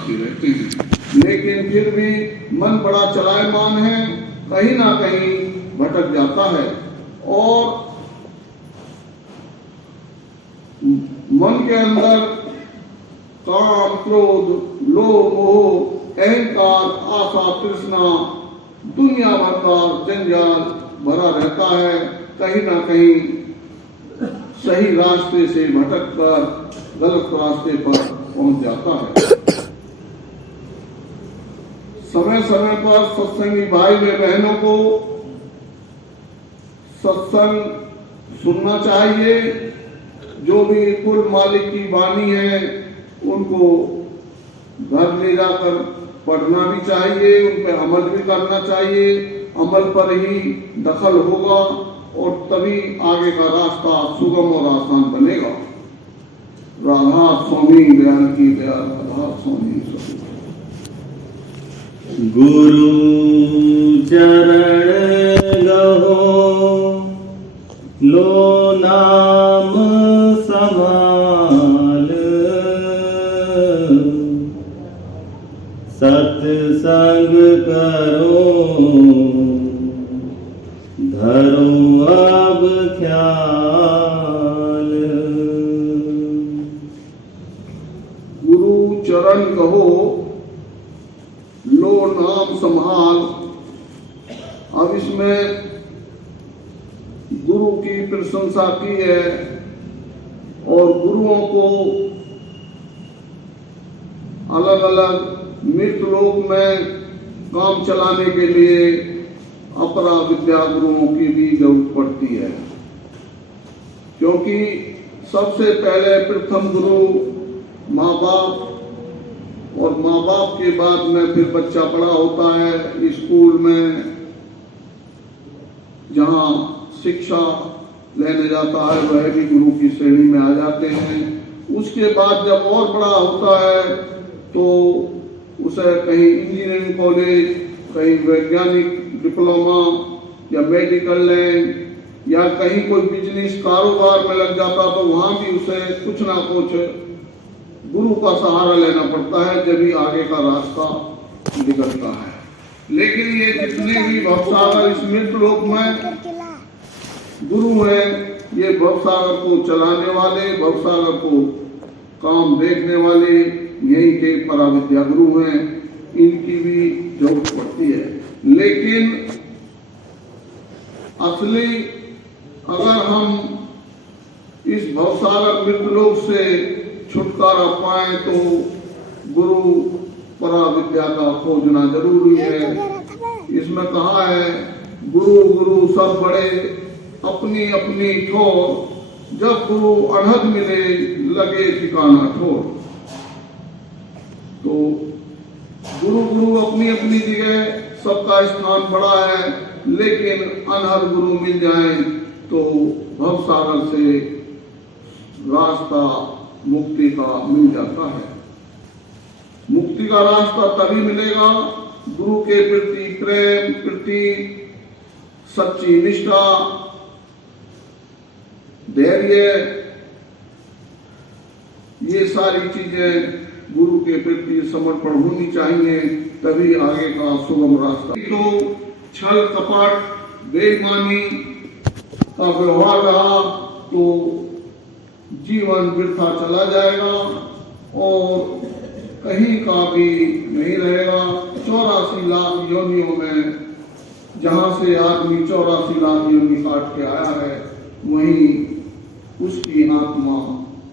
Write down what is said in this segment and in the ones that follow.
आते रहते हैं, लेकिन फिर भी मन बड़ा चलायमान है, कहीं ना कहीं भटक जाता है और मन के अंदर काम, क्रोध, लोभ, मोह, अहंकार, आशा, तृष्णा, दुनिया भर का जंजाल भरा रहता है। कहीं ना कहीं सही रास्ते से भटककर गलत रास्ते पर पहुंच जाता है। समय समय पर सत्संगी भाई व बहनों को सत्संग सुनना चाहिए। जो भी कुल मालिक की वाणी है उनको घर ले जाकर पढ़ना भी चाहिए, उन पर अमल भी करना चाहिए। अमल पर ही दखल होगा और तभी आगे का रास्ता सुगम और आसान बनेगा। राधा स्वामी दयाल की दयाल, राधा स्वामी गुरु चरण गहो लो नाम समाल, सत्संग करो धरो अब ख्याल। गुरु चरण कहो लो नाम संभाल। अब इसमें गुरु की प्रशंसा की है और गुरुओं को अलग अलग मृत लोक में काम चलाने के लिए अपरा विद्या गुरुओं की भी जरूरत पड़ती है, क्योंकि सबसे पहले प्रथम गुरु माँ बाप, और माँ बाप के बाद में फिर बच्चा बड़ा होता है। स्कूल में जहाँ शिक्षा लेने जाता है वह भी गुरु की श्रेणी में आ जाते हैं। उसके बाद जब और बड़ा होता है तो उसे कहीं इंजीनियरिंग कॉलेज, कहीं वैज्ञानिक डिप्लोमा या मेडिकल लाइन या कहीं कोई बिजनेस कारोबार में लग जाता तो वहां भी उसे कुछ ना कुछ गुरु का सहारा लेना पड़ता है, जब भी आगे का रास्ता निकलता है। लेकिन ये जितने भी भवसागर इस मृत लोक में गुरु है, ये भवसागर को चलाने वाले, भवसागर को काम देखने वाले यही के पराविद्या गुरु हैं। इनकी भी जरूरत पड़ती है। लेकिन असली अगर हम इस भवसागर मृतलोक से छुटकारा पाए तो गुरु पराविद्या का खोजना जरूरी है। इसमें कहा है गुरु गुरु सब बड़े अपनी अपनी ठोर, जब गुरु अनहद मिले लगे ठिकाना ठोर। तो गुरु गुरु अपनी अपनी जगह सबका स्थान बड़ा है, लेकिन अनहद गुरु मिल जाए तो भवसागर से रास्ता मुक्ति का मिल जाता है। मुक्ति का रास्ता तभी मिलेगा गुरु के प्रति प्रेम, प्रति सच्ची निष्ठा, धैर्य, ये सारी चीजें गुरु के प्रति समर्पण होनी चाहिए, तभी आगे का सुगम रास्ता। तो छल कपट बेईमानी का व्यवहार रहा तो जीवन वृथा चला जाएगा और कहीं का भी नहीं रहेगा। 84 लाख योनियों में जहां से आदमी 84 लाख योनि काट के आया है, वहीं उसकी आत्मा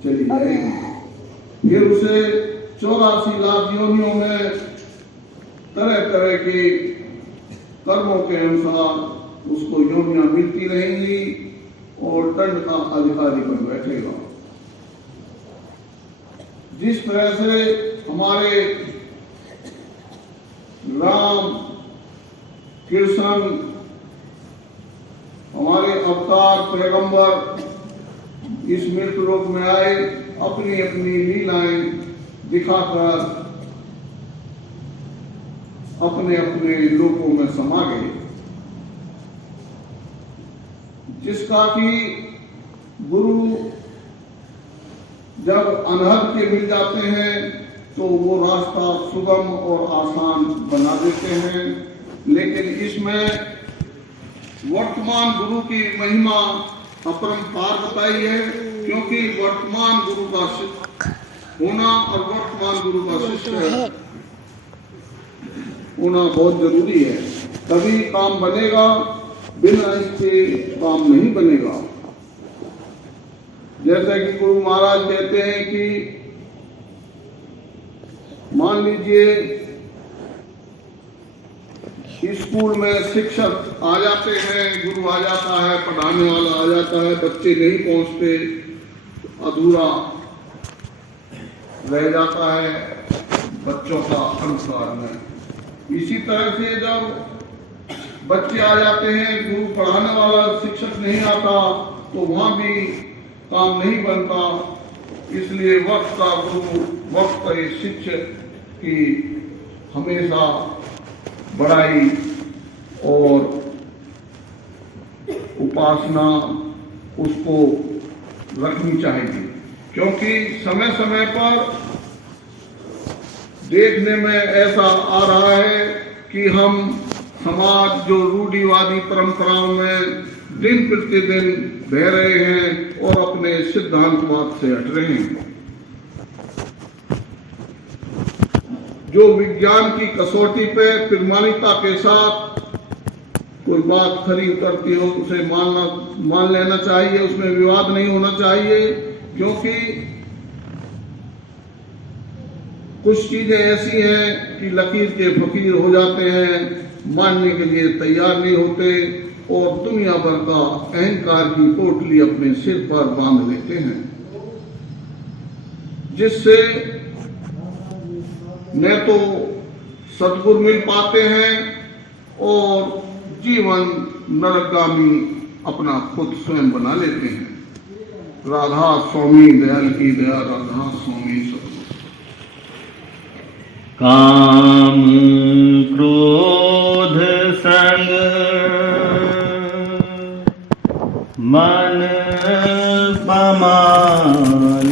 चली जाएगी। फिर उसे 84 लाख योनियों में तरह तरह के कर्मों के अनुसार उसको योनियां मिलती रहेंगी और दंड का अधिकारी बन बैठेगा। जिस तरह से हमारे राम कृष्ण, हमारे अवतार पैगंबर इस मृत लोक में आए, अपनी अपनी लीलाएं दिखाकर अपने अपने लोकों में समा गए, जिसका कि गुरु जब अनहद के मिल जाते हैं तो वो रास्ता सुगम और आसान बना देते हैं। लेकिन इसमें वर्तमान गुरु की महिमा अपरंपार बताई है, क्योंकि वर्तमान गुरु का होना और वर्तमान गुरु का शिष्य होना बहुत जरूरी है। तभी काम बनेगा, बिना इसके काम नहीं बनेगा। जैसा कि गुरु महाराज कहते हैं कि मान लीजिए स्कूल में शिक्षक आ जाते हैं, गुरु आ जाता है, पढ़ाने वाला आ जाता है, बच्चे नहीं पहुंचते, अधूरा रह जाता है बच्चों का अनुसार में। इसी तरह से जब बच्चे आ जाते हैं, गुरु पढ़ाने वाला शिक्षक नहीं आता, तो वहां भी काम नहीं बनता। इसलिए वक्त का गुरु, वक्त का शिक्षक की हमेशा बड़ाई और उपासना उसको रखनी चाहिए, क्योंकि समय समय पर देखने में ऐसा आ रहा है कि हम समाज जो रूढ़िवादी परंपराओं में दिन प्रतिदिन बह रहे हैं और अपने सिद्धांतवाद से हट रहे हैं। जो विज्ञान की कसौटी पे प्रामाणिकता के साथ कोई बात खरी उतरती हो उसे मान लेना चाहिए, उसमें विवाद नहीं होना चाहिए। क्योंकि कुछ चीजें ऐसी हैं कि लकीर के फकीर हो जाते हैं, मानने के लिए तैयार नहीं होते और दुनिया भर का अहंकार की पोटली अपने सिर पर बांध लेते हैं, जिससे न तो सद्गुरु मिल पाते हैं और जीवन नरकगामी अपना खुद स्वयं बना लेते हैं। राधा स्वामी दयाल की दया, राधा स्वामी सद्गुरु। काम क्रोध संग मन पमाल,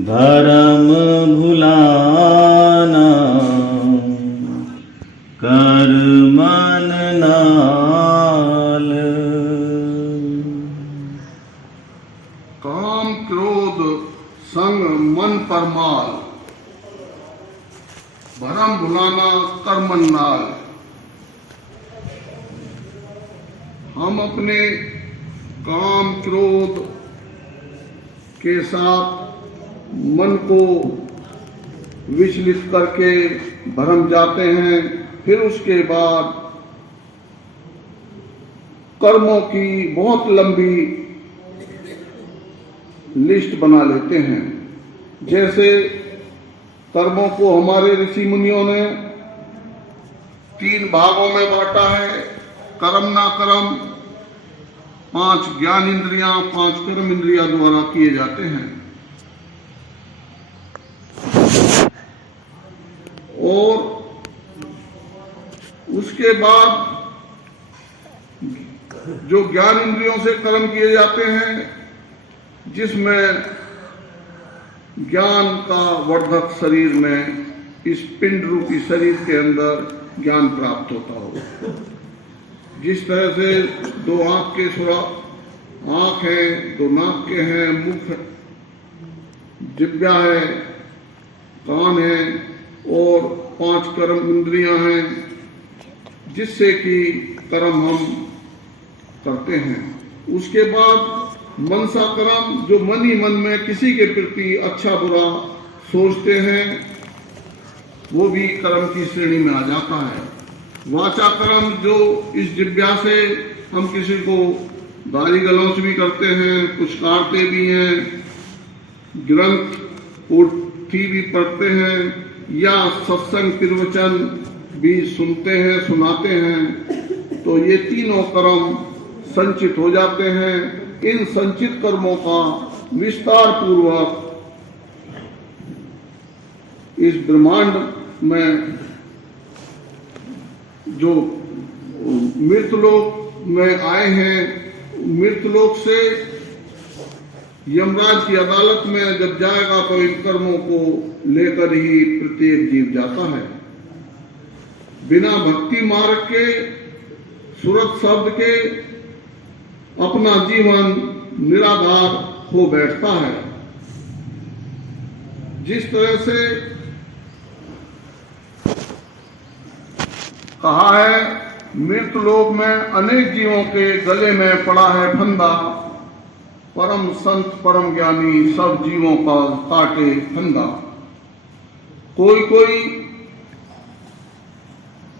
धर्म भुलाना कर मन नाल। काम क्रोध संग मन परमाल, भरम भुलाना कर मन नाल। हम अपने काम क्रोध के साथ मन को विचलित करके भरम जाते हैं, फिर उसके बाद कर्मों की बहुत लंबी लिस्ट बना लेते हैं। जैसे कर्मों को हमारे ऋषि मुनियों ने 3 भागों में बांटा है। कर्म ना कर्म 5 ज्ञान इंद्रियां, 5 कर्म इंद्रियां द्वारा किए जाते हैं। और उसके बाद जो ज्ञान इंद्रियों से कर्म किए जाते हैं, जिसमें ज्ञान का वर्धक शरीर में, इस पिंड रूपी शरीर के अंदर ज्ञान प्राप्त होता हो। जिस तरह से 2 आंख के सुराग, आंख है, 2 नाक के हैं, मुख, जिह्वा है, कान है और 5 कर्म इंद्रियां हैं, जिससे कि कर्म हम करते हैं। उसके बाद मनसा कर्म, जो मन ही मन में किसी के प्रति अच्छा बुरा सोचते हैं, वो भी कर्म की श्रेणी में आ जाता है। वाचा कर्म, जो इस जिह्वा से हम किसी को गाली गलौच भी करते हैं, कुछ काटते भी हैं, ग्रंथ पोथी भी पढ़ते हैं या सत्संग प्रवचन भी सुनते हैं, सुनाते हैं, तो ये तीनों कर्म संचित हो जाते हैं। इन संचित कर्मों का विस्तार पूर्वक इस ब्रह्मांड में जो मृतलोक में आए हैं, मृतलोक से यमराज की अदालत में जब जाएगा तो इन कर्मों को लेकर ही प्रत्येक जीव जाता है। बिना भक्ति मार्ग के, सुरत शब्द के अपना जीवन निराधार हो बैठता है। जिस तरह से कहा है, मृत लोक में अनेक जीवों के गले में पड़ा है फंदा, परम संत परम ज्ञानी सब जीवों का काटे फंदा। कोई कोई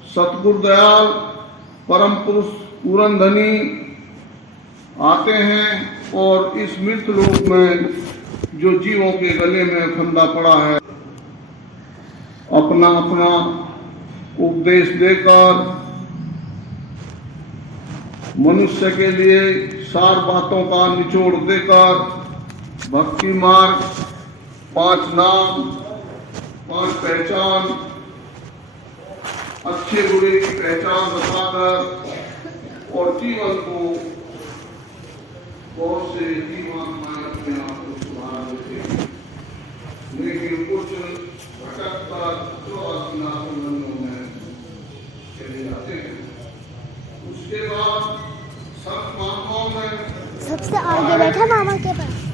सतगुरु दयाल परम पुरुष पूरन धनी आते हैं और इस मृत लोक में जो जीवों के गले में फंदा पड़ा है अपना अपना उपदेश देकर मनुष्य के लिए सार बातों का निचोड़ देकर भक्ति मार्ग, 5 नाम, 5 पहचान, अच्छे बुरे की पहचान बताकर और जीवन को बहुत से जीवात्माएं अपने आप को सुधार देते हैं, लेकिन कुछ भटककर बंधनों में चले जाते हैं। उसके बाद संत महात्माओं में सबसे आगे बैठा मामा के पास।